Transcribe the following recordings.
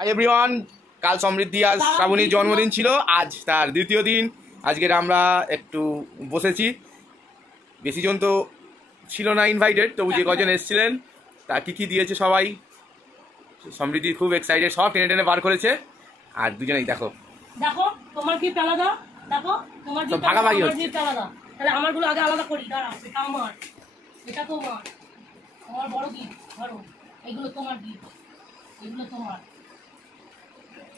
Hi everyone, কাল সমৃদ্ধি আর শ্রাবণীর জন্মদিন ছিল, আজ তার দ্বিতীয় দিন। আজকের আমরা একটু বসেছি, বেশি জন তো ছিল না ইনভাইটেড, তবু যে কজন এসেছিলেন তা কী দিয়েছে সবাই। সমৃদ্ধি খুব এক্সাইটেড, সব টেনে টেনে বার করেছে। আর দুজনেই দেখো দেখো তোমার গিফট আলাদা, দেখো তোমার গিফট ভাগাভাগি হচ্ছে। আলাদা। তাহলে আমারগুলো আগে আলাদা করি, দাঁড়াও। এটা আমার, এটা তোমার, তোমার বড় গিফট ধরো। এগুলো তোমার গিফট, এগুলো তোমার,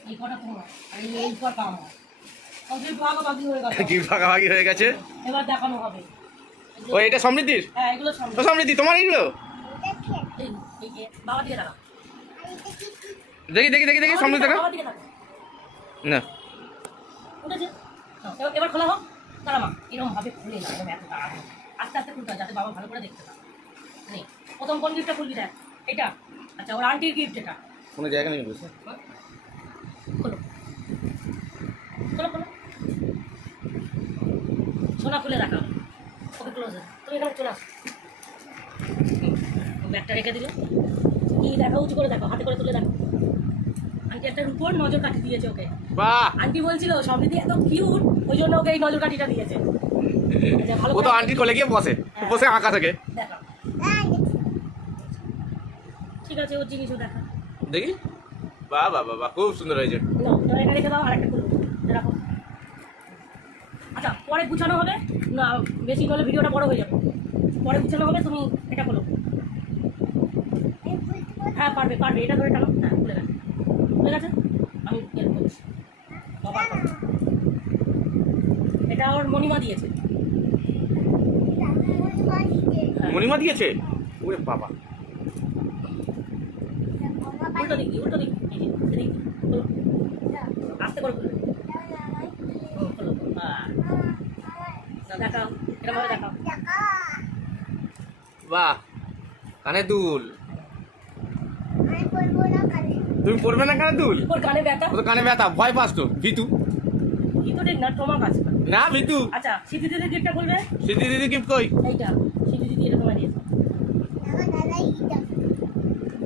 এই কটা তোমার, আর এই কটা আমার। কমপ্লিট ভাগাভাগি হয়ে গেছে। গিফট ভাগাভাগি হয়ে গেছে, এবার দেখানো হবে। ও এটা সমৃদ্ধির? হ্যাঁ এগুলো তো সমৃদ্ধি তোমার এগুলো এই যে বাবা দিকে দাঁড়াও। দেখি দেখি দেখি দেখি সমৃদ্ধি দেখো না। উঠেছে, এবার খোলা হোক। দাঁড়া মা, এরকম ভাবে খুলে না, এরকম এত তাড়া আস্তে আস্তে খুলতে হয় যাতে বাবা ভালো করে দেখতে পায়। নেই, প্রথম কোন গিফটটা খুলবি দেখ? এটা আচ্ছা, ওর আন্টির গিফট। এটা কোনো জায়গা নেই বলছে। খোলো খোলো খোলো, সোনা খুলে দেখাও। ওকে ক্লোজ, তুমি এখানে চলে আসো। ব্যাগটা রেখে দিলে কি দেখো, উঁচু করে দেখো, হাতে করে তুলে দেখো। আন্টি একটা রূপোর নজর কাঠি দিয়েছে ওকে। বাহ, আন্টি বলছিল সমৃদ্ধি এত কিউট, ওই জন্য ওকে এই নজর কাঠিটা দিয়েছে। ও তো আন্টির কোলে গিয়ে বসে বসে আঁকা থাকে। দেখো ঠিক আছে, ওর জিনিসও দেখা দেখি। বাহ বাহ বাহ, খুব সুন্দর হয়েছে। এটা রেখে দাও, আর একটা খুলবো, রাখো। আচ্ছা পরে গুছানো হবে না, বেশি হলে ভিডিওটা বড় হয়ে যাবে। পরে গুছানো হবে, তুমি এটা খোলো। হ্যাঁ পারবে পারবে, এটা ধরে টানো। হ্যাঁ খুলে গেছে, খুলে গেছে। আমি হেল্প করছি। এটা ওর মণিমা দিয়েছে। মণিমা দিয়েছে? ওরে বাবা, উল্টো দিক দিয়ে, উল্টো দিক দিয়ে, এদিক খোলো, আস্তে করে খুলবে। খোলো, দেখাও, এটা ভাবে দেখাও। বাহ, কানে দুল। তুমি পড়বে না কানে দুল? ওর কানে ব্যথা, ও তো কানে ব্যথা, ভয় পাস তো। ভিতু ভিতু ঠিক না, ট্রমা আছে না ভিতু। আচ্ছা সিদ্ধি দিদি গিফটটা খুলবে। সিদ্ধি দিদি গিফট কই? এইটা সিদ্ধি দিদি এরকম দিয়েছে।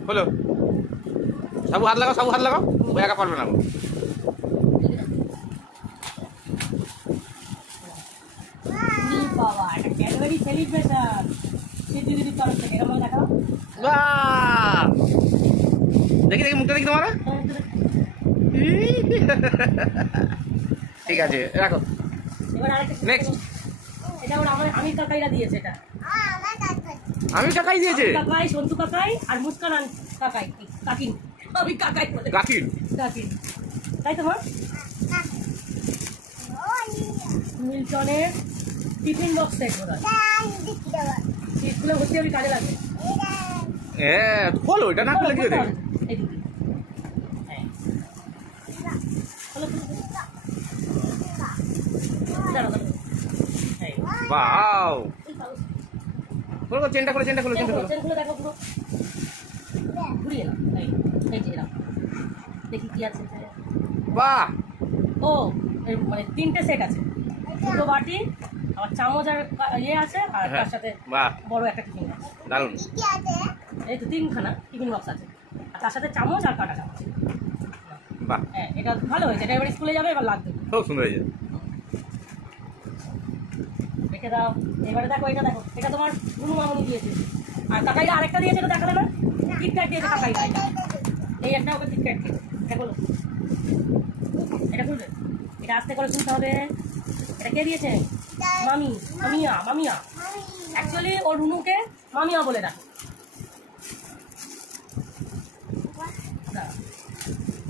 হলো, সাবু হাত লাগাও, সাবু হাত লাগাও, ও একা পারবে না। বাবা এটা ক্যাডবেরি সেলিব্রেশন সিদ্ধি দিদির তরফ থেকে, এরকম দেখাও। বাহ, দেখি দেখি মুখটা দেখি তোমার। ঠিক আছে রাখো। এবার আরেকটা নেক্সট। এটা ওর আমার আমির কাকাইরা দিয়েছে। এটা আমি কাকাই দিয়েছে? কাকাই, সন্তু কাকাই আর মুস্কান কাকাই, কাকিন। আমি কাকাই বলে কাকির কাকিন, তাই তো মা? মিল্টনের টিফিন বক্স সেট বোধ হয়, স্কুলে ভর্তি আমি কাজে লাগে। হ্যাঁ খোলো, এটা না খুলে কি হবে? এইদিকে হ্যাঁ খোলো, বাও, খোলো চেনটা খোলো, চেনটা খোলো, চেনটা খোলো। চেন খুলে দেখো পুরো, ঘুরিয়ে নাও। এই যে এরকম দেখি কি আছে। বাহ, ও মানে তিনটে সেট আছে, দুটো বাটি, আবার চামচ আর ইয়ে আছে, আর তার সাথে বড় একটা টিফিন আছে। দারুণ। এই তো তিনখানা টিফিন বক্স আছে, আর তার সাথে চামচ আর কাঁটা চামচ। বাহ, হ্যাঁ এটা ভালো হয়েছে, এটা এবার স্কুলে যাবে, এবার লাগবে। খুব সুন্দর হয়েছে। রেখে দাও। এবারে দেখো, এটা দেখো, এটা তোমার গুরু মামনি দিয়েছে। আর কাকাইরা আরেকটা দিয়েছে, এটা দেখালে না? কিটক্যাট দিয়েছে কাকাইরা। এই একটা ওকে কিটক্যাট দিয়েছে। এটা বলো, এটা খুলবে, এটা আস্তে করে খুলতে হবে। এটা কে দিয়েছে? মামি, মামিয়া, মামিয়া। অ্যাকচুয়ালি ও রুনুকে মামিয়া বলে ডাকে।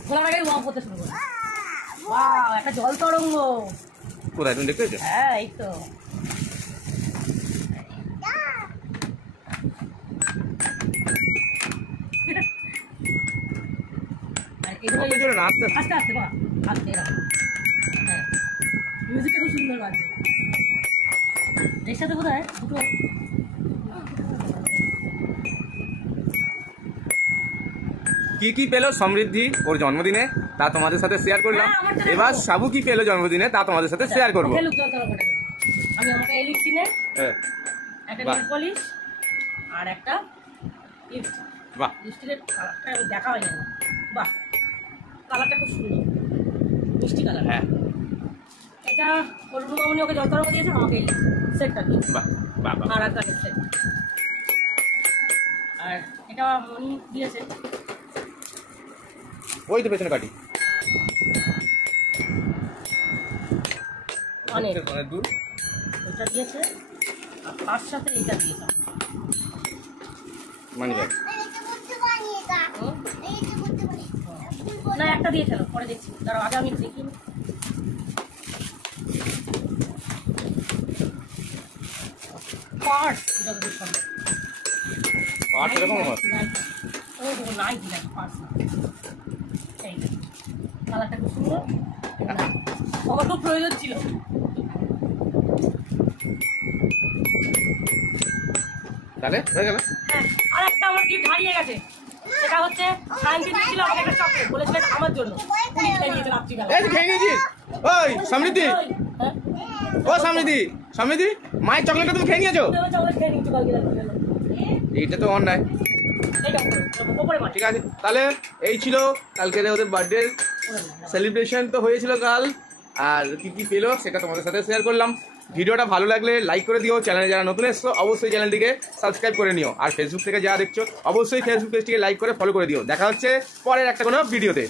খোলার আগে ওয়াও করতে শুরু করে। ওয়াও, একটা জল তরঙ্গ। কোথায় তুমি দেখতে পেয়েছো? হ্যাঁ এই তো। আস্তে আস্তে বা আস্তে, হ্যাঁ মিউজিকটা খুব সুন্দর বাজছে। এর সাথে বোধ হয় দুটো কি কি পেলো সমৃদ্ধি ওর জন্মদিনে তা তোমাদের সাথে শেয়ার করলাম। এবার সাবু কি পেলো জন্মদিনে তা তোমাদের সাথে শেয়ার করবো। আমি আমাকে এলিক্সিনের একটা নেল পলিশ আর একটা লিপস্টিক। বাহ, লিপস্টিকের কালারটা দেখা হয়নি। বাহ কালারটা খুব সুন্দর, মিষ্টি কালার। হ্যাঁ এটা ওর রুমামনি ওকে জল তরকা দিয়েছে, আমাকে এই সেটটা দিয়েছে, বাহ বাহ বাহ। আর একটা সেট। আর এটা মনি দিয়েছে, ওই তো পেছনে কাটি অনেক অনেক দূর। এটা দিয়েছে, আর তার সাথে এটা দিয়েছে। মানি ব্যাগ না একটা দিয়েছিল, পরে দেখছি, তার আগে আমি দেখি। পার্স যতদূর সম্ভব, আর সেরকম হয় নাইটি নাকি পার্স, এই কালারটা খুব সুন্দর, আমার খুব প্রয়োজন ছিল। তাহলে হয়ে গেল। হ্যাঁ, আর একটা আমার গিফট হারিয়ে গেছে, সেটা হচ্ছে সায়েন্সে দিয়েছিল আমাকে একটা চকলেট, বলেছিলেন আমার জন্য, উনি খেয়ে নিয়েছে রাত্রিবেলা। এই তুই খেয়ে নিয়েছিস? ওই সমৃদ্ধি, হ্যাঁ, ও সমৃদ্ধি, সমৃদ্ধি মায়ের চকলেটটা তুমি খেয়ে নিয়েছো? চকলেট খেয়ে নিয়েছি কালকে রাত্রিবেলা। এইটা তো অন্যায়। এইটা ওপরে মাটি। ঠিক আছে, তাহলে এই ছিল কালকে ওদের বার্থডে সেলিব্রেশন তো হয়েছিল কাল, আর কি কি পেলো সেটা তোমাদের সাথে শেয়ার করলাম। ভিডিওটা ভালো লাগলে লাইক করে দিও, চ্যানেলে যারা নতুন এসছো অবশ্যই চ্যানেলটিকে সাবস্ক্রাইব করে নিও, আর ফেসবুক থেকে যারা দেখছো অবশ্যই ফেসবুক পেজটিকে লাইক করে ফলো করে দিও। দেখা হচ্ছে পরের একটা কোনো ভিডিওতে।